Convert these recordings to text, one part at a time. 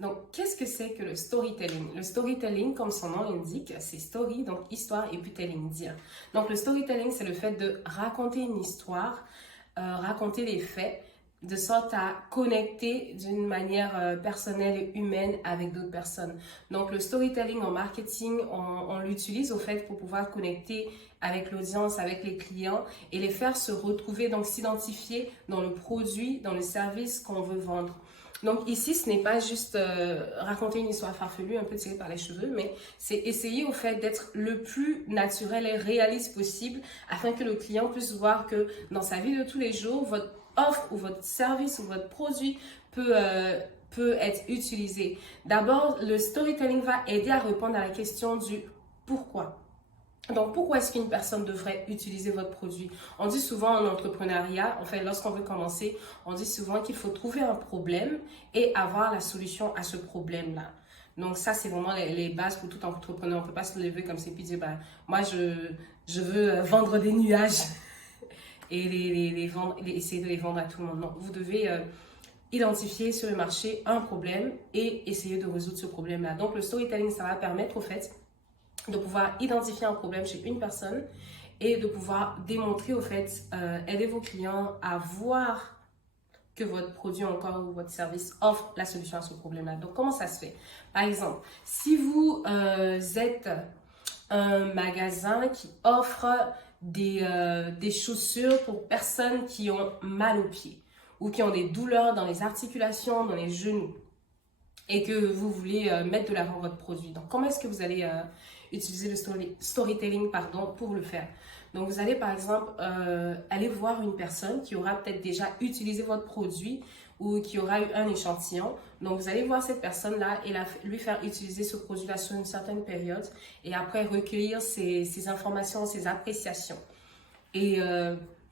Donc, qu'est-ce que c'est que le storytelling? Le storytelling, comme son nom l'indique, c'est story, donc histoire, et puis telling, dire. Donc, le storytelling, c'est le fait de raconter une histoire, raconter des faits, de sorte à connecter d'une manière personnelle et humaine avec d'autres personnes. Donc, le storytelling en marketing, on l'utilise au fait pour pouvoir connecter avec l'audience, avec les clients et les faire se retrouver, donc s'identifier dans le produit, dans le service qu'on veut vendre. Donc ici, ce n'est pas juste raconter une histoire farfelue, un peu tirée par les cheveux, mais c'est essayer au fait d'être le plus naturel et réaliste possible afin que le client puisse voir que dans sa vie de tous les jours, votre offre ou votre service ou votre produit peut être utilisé. D'abord, le storytelling va aider à répondre à la question du pourquoi. Donc, pourquoi est-ce qu'une personne devrait utiliser votre produit? On dit souvent en entrepreneuriat, en fait, lorsqu'on veut commencer, on dit souvent qu'il faut trouver un problème et avoir la solution à ce problème-là. Donc, ça, c'est vraiment les bases pour tout entrepreneur. On ne peut pas se lever comme ça et puis dire, ben, moi, je veux vendre des nuages et essayer de les vendre à tout le monde. Non, vous devez identifier sur le marché un problème et essayer de résoudre ce problème-là. Donc, le storytelling, ça va permettre, au fait, de pouvoir identifier un problème chez une personne et de pouvoir démontrer au fait, aider vos clients à voir que votre produit encore ou votre service offre la solution à ce problème-là. Donc, comment ça se fait? Par exemple, si vous êtes un magasin qui offre des chaussures pour personnes qui ont mal aux pieds ou qui ont des douleurs dans les articulations, dans les genoux, et que vous voulez mettre de l'avant votre produit. Donc, comment est-ce que vous allez utiliser le storytelling pour le faire? Donc, vous allez par exemple aller voir une personne qui aura peut-être déjà utilisé votre produit ou qui aura eu un échantillon. Donc, vous allez voir cette personne-là et lui faire utiliser ce produit-là sur une certaine période et après recueillir ses informations, ses appréciations. Et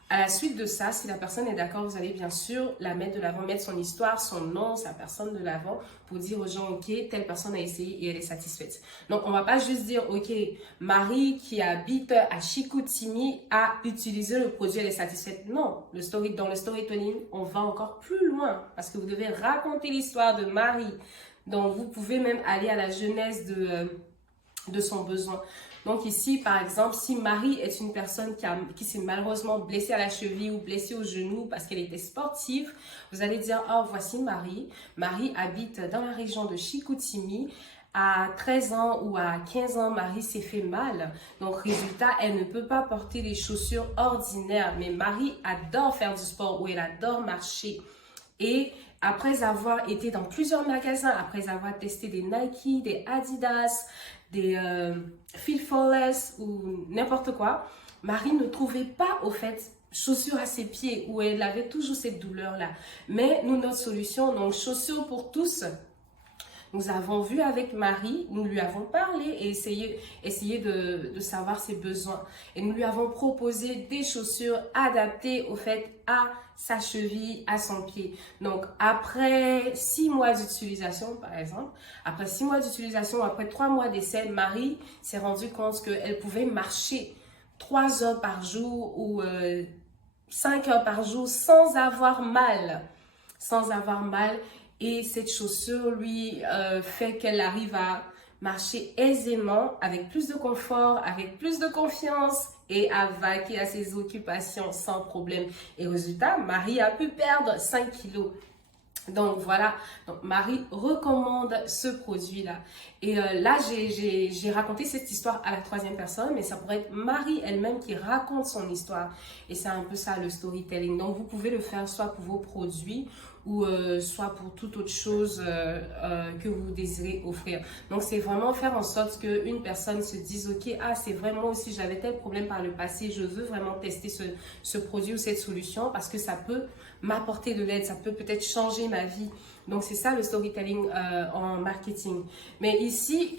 à la suite de ça, si la personne est d'accord, vous allez bien sûr la mettre de l'avant, mettre son histoire, son nom, sa personne de l'avant pour dire aux gens, ok, telle personne a essayé et elle est satisfaite. Donc, on ne va pas juste dire, ok, Marie qui habite à Chicoutimi a utilisé le produit, elle est satisfaite. Non, dans le storytelling, on va encore plus loin parce que vous devez raconter l'histoire de Marie. Donc, vous pouvez même aller à la genèse de son besoin. Donc ici, par exemple, si Marie est une personne qui s'est malheureusement blessée à la cheville ou blessée au genou parce qu'elle était sportive, vous allez dire, oh, voici Marie. Marie habite dans la région de Chicoutimi. À 13 ans ou à 15 ans, Marie s'est fait mal. Donc, résultat, elle ne peut pas porter des chaussures ordinaires. Mais Marie adore faire du sport ou elle adore marcher. Et après avoir été dans plusieurs magasins, après avoir testé des Nike, des Adidas, des Feel Flawless ou n'importe quoi, Marie ne trouvait pas au fait chaussures à ses pieds où elle avait toujours cette douleur-là. Mais nous, notre solution, donc chaussures pour tous, nous avons vu avec Marie, nous lui avons parlé et essayé de savoir ses besoins. Et nous lui avons proposé des chaussures adaptées au fait à sa cheville, à son pied. Donc, après 6 mois d'utilisation, par exemple, après 6 mois d'utilisation, après 3 mois d'essai, Marie s'est rendue compte qu'elle pouvait marcher 3 heures par jour ou 5 heures par jour sans avoir mal. Sans avoir mal. Et cette chaussure lui fait qu'elle arrive à marcher aisément, avec plus de confort, avec plus de confiance et à vaquer à ses occupations sans problème. Et résultat, Marie a pu perdre 5 kilos. Donc voilà, donc Marie recommande ce produit-là. Et là, j'ai raconté cette histoire à la 3e personne, mais ça pourrait être Marie elle-même qui raconte son histoire. Et c'est un peu ça le storytelling. Donc vous pouvez le faire soit pour vos produits ou soit pour toute autre chose que vous désirez offrir. Donc c'est vraiment faire en sorte qu'une personne se dise, ok, ah c'est vraiment aussi, j'avais tel problème par le passé, je veux vraiment tester ce produit ou cette solution parce que ça peut m'apporter de l'aide, ça peut peut-être changer ma vie. Donc c'est ça le storytelling en marketing. Mais ici,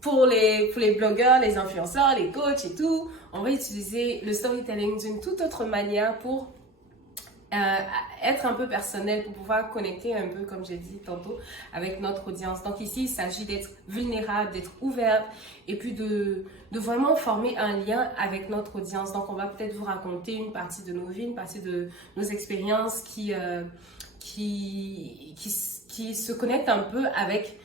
pour les blogueurs, les influenceurs, les coachs et tout, on va utiliser le storytelling d'une toute autre manière pour être un peu personnel, pour pouvoir connecter un peu, comme j'ai dit tantôt, avec notre audience. Donc ici, il s'agit d'être vulnérable, d'être ouverte et puis de vraiment former un lien avec notre audience. Donc on va peut-être vous raconter une partie de nos vies, une partie de nos expériences qui qui se connecte un peu avec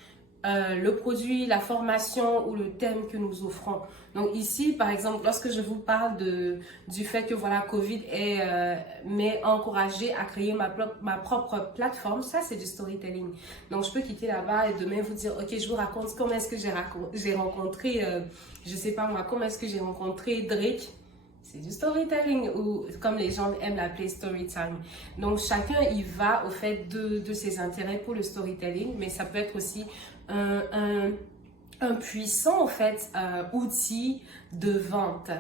le produit, la formation ou le thème que nous offrons. Donc ici, par exemple, lorsque je vous parle du fait que voilà, Covid m'est encouragé à créer ma propre plateforme, ça c'est du storytelling. Donc je peux quitter là-bas et demain vous dire, ok, je vous raconte comment est-ce que j'ai rencontré, je sais pas moi, comment est-ce que j'ai rencontré Drake. C'est du storytelling ou comme les gens aiment l'appeler story time. Donc chacun y va au fait de ses intérêts pour le storytelling, mais ça peut être aussi un puissant en fait outil de vente.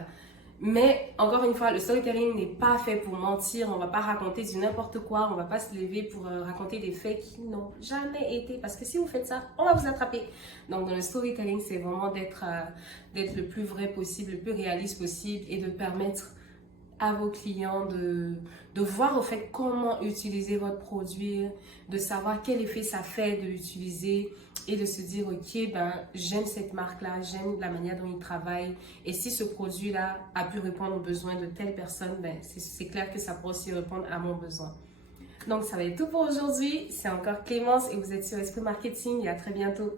Mais encore une fois, le storytelling n'est pas fait pour mentir, on va pas raconter du n'importe quoi, on va pas se lever pour raconter des faits qui n'ont jamais été, parce que si vous faites ça, on va vous attraper. Donc dans le storytelling, c'est vraiment d'être le plus vrai possible, le plus réaliste possible et de permettre à vos clients de voir au fait comment utiliser votre produit, de savoir quel effet ça fait de l'utiliser et de se dire ok, ben j'aime cette marque-là, j'aime la manière dont ils travaillent et si ce produit-là a pu répondre aux besoins de telle personne, ben c'est clair que ça pourra aussi répondre à mon besoin. Donc ça va être tout pour aujourd'hui, c'est encore Clémence et vous êtes sur Esprit Marketing et à très bientôt.